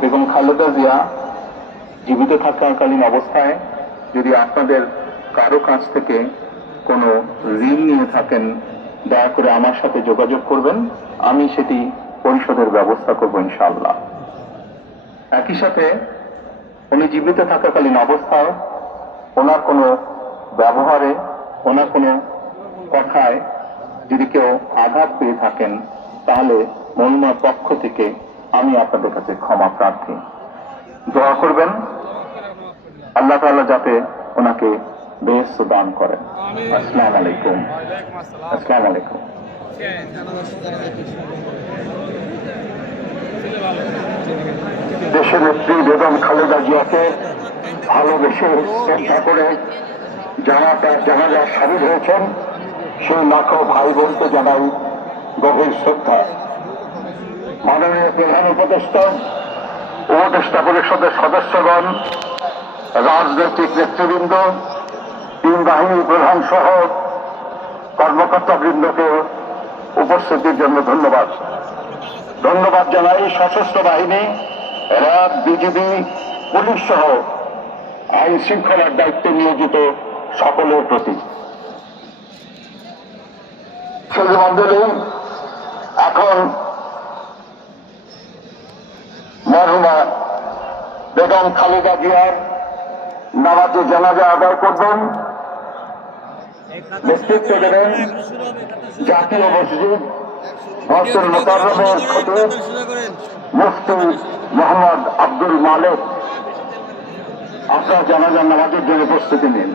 বেগম খালেদা জিয়া জীবিত থাকাকালীন অবস্থায় যদি আপনাদের কারো কাছ থেকে কোনো ঋণ নিয়ে থাকেন, দয়া করে আমার সাথে যোগাযোগ করবেন, আমি সেটি পরিশোধের ব্যবস্থা করব ইনশাআল্লাহ। একই সাথে উনি জীবিত থাকাকালীন অবস্থায় ওনার কোনো ব্যবহারে, ওনার কোনো কথায় যদি কেউ আঘাত পেয়ে থাকেন, তাহলে মহিমার পক্ষ থেকে আমি আপনাদের কাছে ক্ষমা প্রার্থী। দোয়া করবেন আল্লাহ তাআলা যাতে ওনাকে বেহেশত দান করেন। আসসালামু আলাইকুম। আসসালামু আলাইকুম। দেশের নেত্রী বেগম খালেদা জিয়াকে ভালোবেসে শ্রদ্ধা করে যারা তার জানাজার শহীদ হয়েছেন, সেই লাখো ভাই বোনকে জানাই গভীর শ্রদ্ধা। মাননীয় প্রধান উপদেষ্টা পরিষদের সদস্যগণ, রাজনৈতিক নেতৃবৃন্দ, তিন বাহিনীর প্রধান সহ কর্মকর্তাবৃন্দকে উপস্থিতির জন্য ধন্যবাদ জানাই সশস্ত্র বাহিনী, র্যাব, বিজিবি, পুলিশ সহ আইন শৃঙ্খলার দায়িত্বে নিয়োজিত সকলের প্রতি। এখন মরহুমা বেগম খালেদা জিয়ার নামাজে জানাজা আদায় করবেন। নেতৃত্ব দেবেন জাতীয় মসজিদ বর্তমান মোকাররমের খতিব মুফতি মোহাম্মদ আব্দুল মালেক। আপনার জানাজার নামাজের জন্য প্রস্তুতি নিন।